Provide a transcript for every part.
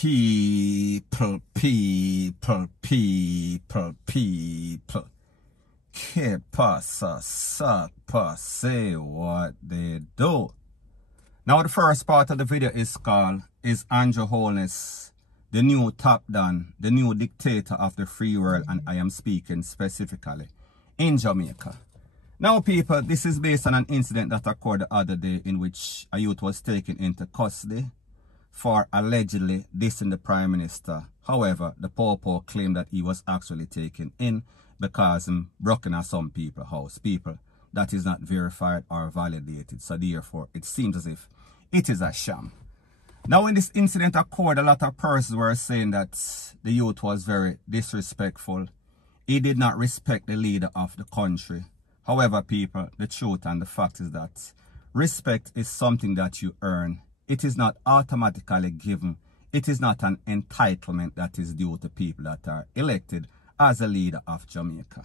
People. Que pasa, sapa, say what they do. Now the first part of the video is called, is Andrew Holness the new top don, the new dictator of the free world, and I am speaking specifically in Jamaica. Now people, this is based on an incident that occurred the other day in which a youth was taken into custody for allegedly dissing the Prime Minister. However, the Popo claimed that he was actually taken in because he broke into some people's house. People, that is not verified or validated. So therefore, it seems as if it is a sham. Now when this incident occurred, a lot of persons were saying that the youth was very disrespectful. He did not respect the leader of the country. However, people, the truth and the fact is that respect is something that you earn. It is not automatically given. It is not an entitlement that is due to people that are elected as a leader of Jamaica.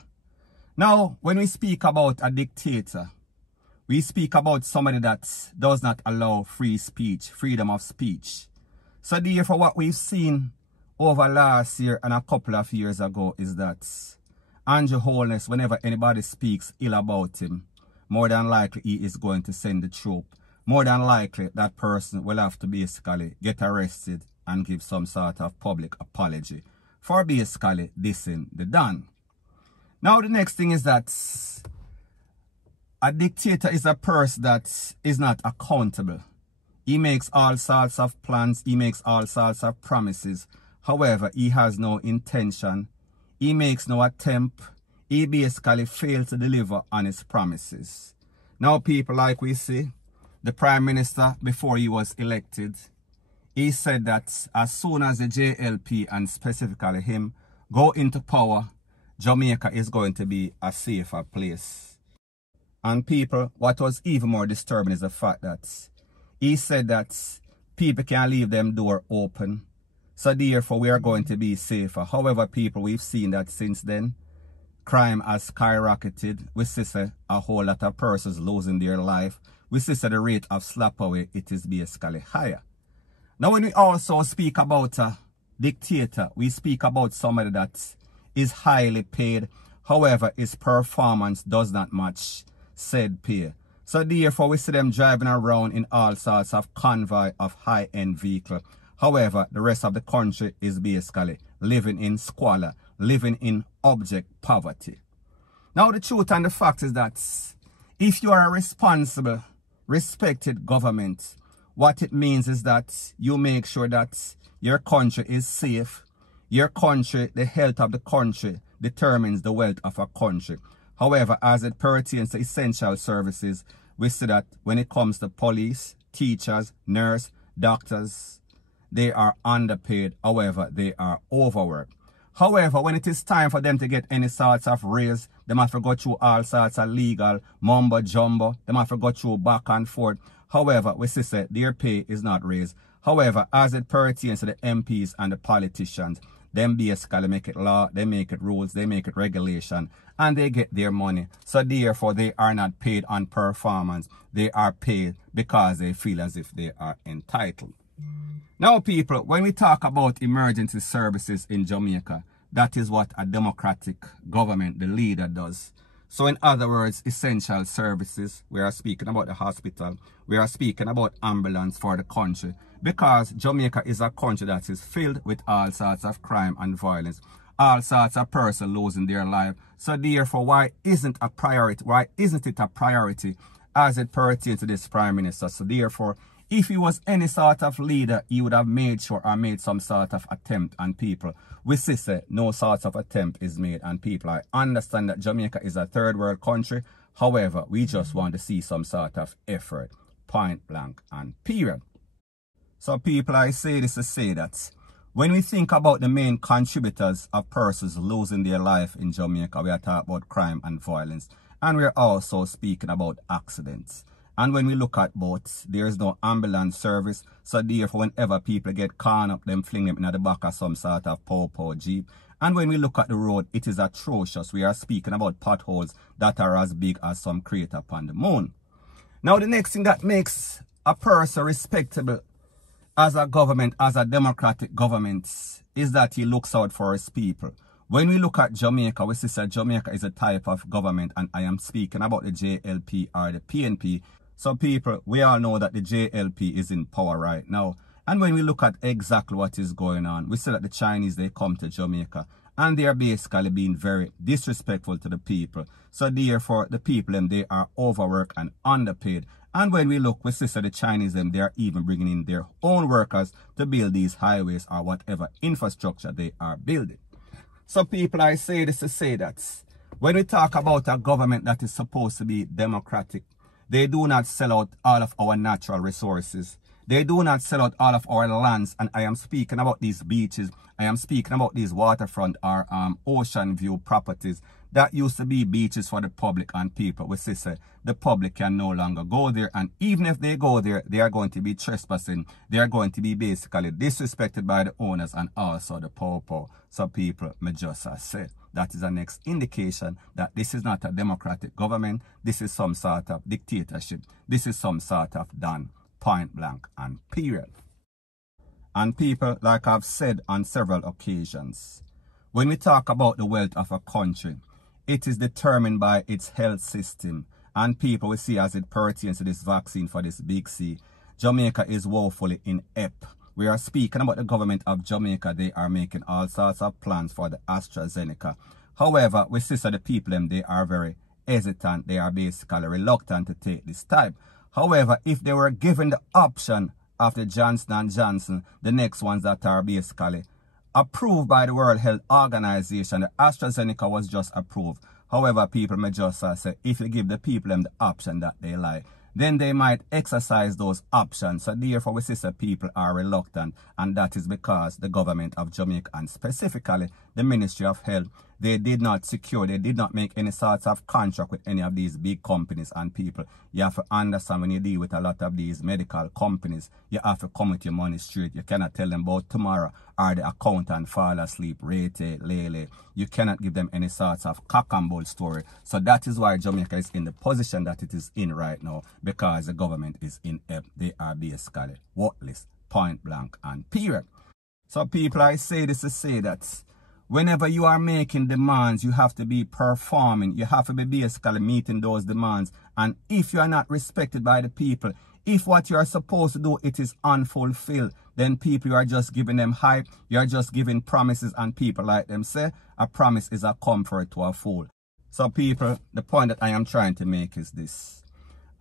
Now, when we speak about a dictator, we speak about somebody that does not allow free speech, freedom of speech. So therefore, what we've seen over last year and a couple of years ago is that Andrew Holness, whenever anybody speaks ill about him, more than likely he is going to send the troop. More than likely that person will have to basically get arrested and give some sort of public apology for basically dissing the Don. Now the next thing is that a dictator is a person that is not accountable. He makes all sorts of plans, he makes all sorts of promises. However, he has no intention, he makes no attempt, he basically fails to deliver on his promises. Now people, like we see, the Prime Minister, before he was elected, he said that as soon as the JLP and specifically him go into power, Jamaica is going to be a safer place. And people, what was even more disturbing is the fact that he said that people can leave them door open. So therefore we are going to be safer. However, people, we've seen that since then, crime has skyrocketed. We see a whole lot of persons losing their life. We see the rate of slap away, it is basically higher. Now when we also speak about a dictator, we speak about somebody that is highly paid. However, his performance does not match said pay. So therefore we see them driving around in all sorts of convoy of high-end vehicle. However, the rest of the country is basically living in squalor, living in abject poverty. Now the truth and the fact is that if you are a responsible, respected government, what it means is that you make sure that your country is safe. Your country, the health of the country determines the wealth of a country. However, as it pertains to essential services, we see that when it comes to police, teachers, nurses, doctors, they are underpaid. However, they are overworked. However, when it is time for them to get any sorts of raise, they must go through all sorts of legal mumbo jumbo. They must go through back and forth. However, we see that their pay is not raised. However, as it pertains to the MPs and the politicians, them basically make it law, they make it rules, they make it regulation, and they get their money. So therefore, they are not paid on performance. They are paid because they feel as if they are entitled. Now people, when we talk about emergency services in Jamaica, that is what a democratic government, the leader, does. So in other words, essential services, we are speaking about the hospital, we are speaking about ambulance for the country, because Jamaica is a country that is filled with all sorts of crime and violence, all sorts of persons losing their life. So therefore, why isn't a priority? Why isn't it a priority as it pertains to this Prime Minister? So therefore, if he was any sort of leader, he would have made sure or made some sort of attempt on people. We see no sort of attempt is made on people. I understand that Jamaica is a third world country. However, we just want to see some sort of effort, point blank and period. So people, I say this to say that when we think about the main contributors of persons losing their life in Jamaica, we are talking about crime and violence. And we're also speaking about accidents. And when we look at both, there is no ambulance service. So therefore, whenever people get caught up, them fling them in the back of some sort of Popo Jeep. And when we look at the road, it is atrocious. We are speaking about potholes that are as big as some crater upon the moon. Now, the next thing that makes a person respectable as a government, as a democratic government, is that he looks out for his people. When we look at Jamaica, we see that Jamaica is a type of government, and I am speaking about the JLP or the PNP. So people, we all know that the JLP is in power right now. And when we look at exactly what is going on, we see that the Chinese, they come to Jamaica and they are basically being very disrespectful to the people. So therefore, the people, they are overworked and underpaid. And when we look, we see that the Chinese, they are even bringing in their own workers to build these highways or whatever infrastructure they are building. So people, I say this to say that when we talk about a government that is supposed to be democratic, they do not sell out all of our natural resources. They do not sell out all of our lands. And I am speaking about these beaches. I am speaking about these waterfront or ocean view properties that used to be beaches for the public and people. We say the public can no longer go there. And even if they go there, they are going to be trespassing. They are going to be basically disrespected by the owners and also the poor. So people, me just say that is the next indication that this is not a democratic government. This is some sort of dictatorship. This is some sort of done. Point blank and period. And people, like I've said on several occasions, when we talk about the wealth of a country, it is determined by its health system. And people, we see as it pertains to this vaccine for this big C, Jamaica is woefully inept. We are speaking about the government of Jamaica. They are making all sorts of plans for the AstraZeneca. However, we see that the people, they are very hesitant. They are basically reluctant to take this type. However, if they were given the option of the Johnson & Johnson, the next ones that are basically approved by the World Health Organization, the AstraZeneca was just approved. However, people may just say, if you give the people the option that they like, then they might exercise those options. So therefore, we see that people are reluctant, and that is because the government of Jamaica, and specifically the Ministry of Health, they did not make any sorts of contract with any of these big companies and people. You have to understand, when you deal with a lot of these medical companies, you have to come with your money straight. You cannot tell them about tomorrow or the accountant fall asleep, rate, lele. You cannot give them any sorts of cock and bull story. So that is why Jamaica is in the position that it is in right now, because the government is inept. They are basically worthless, point blank and period. So people, I say this to say that whenever you are making demands, you have to be performing. You have to be basically meeting those demands. And if you are not respected by the people, if what you are supposed to do, it is unfulfilled, then people, you are just giving them hype. You are just giving promises, and people like them say, a promise is a comfort to a fool. So people, the point that I am trying to make is this.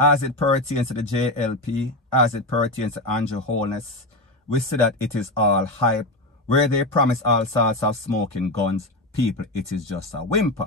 As it pertains to the JLP, as it pertains to Andrew Holness, we see that it is all hype. Where they promise all sorts of smoking guns, people, it is just a whimper.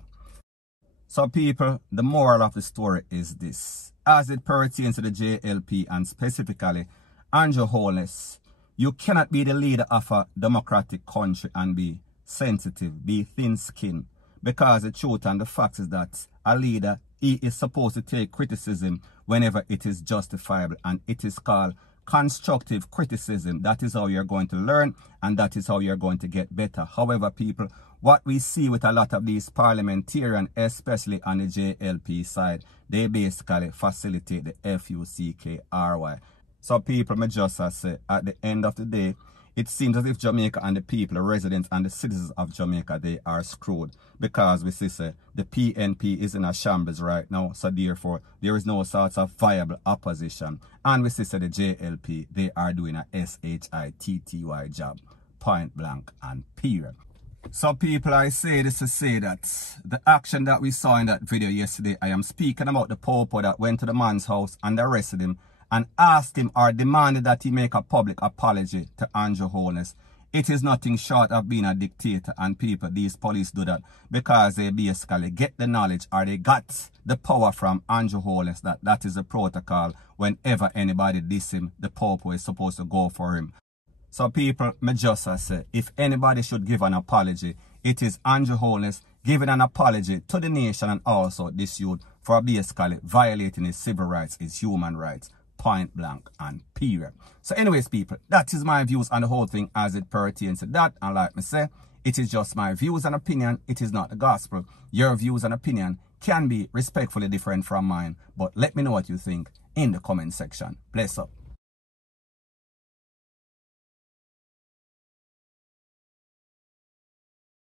So people, the moral of the story is this. As it pertains to the JLP and specifically Andrew Holness, you cannot be the leader of a democratic country and be sensitive, be thin-skinned. Because the truth and the fact is that a leader, he is supposed to take criticism whenever it is justifiable, and it is called constructive criticism. That is how you're going to learn, and that is how you're going to get better. However, people, what we see with a lot of these parliamentarians, especially on the JLP side, they basically facilitate the FUCKRY. So people, may just say, at the end of the day, it seems as if Jamaica and the people, the residents and the citizens of Jamaica, they are screwed. Because we see the PNP is in a shambles right now. So therefore, there is no sort of viable opposition. And we see the JLP, they are doing a SHITTY job. Point blank and period. So people, I say this to say that the action that we saw in that video yesterday, I am speaking about the popo that went to the man's house and arrested him and asked him or demanded that he make a public apology to Andrew Holness. It is nothing short of being a dictator, and people, these police do that because they basically get the knowledge, or they got the power from Andrew Holness, that is the protocol. Whenever anybody diss him, the popo is supposed to go for him. So people, me just say, if anybody should give an apology, it is Andrew Holness giving an apology to the nation and also this youth for basically violating his civil rights, his human rights. Point blank and period. So anyways, people, that is my views on the whole thing as it pertains to that. And like me say, it is just my views and opinion. It is not the gospel. Your views and opinion can be respectfully different from mine. But let me know what you think in the comment section. Bless up.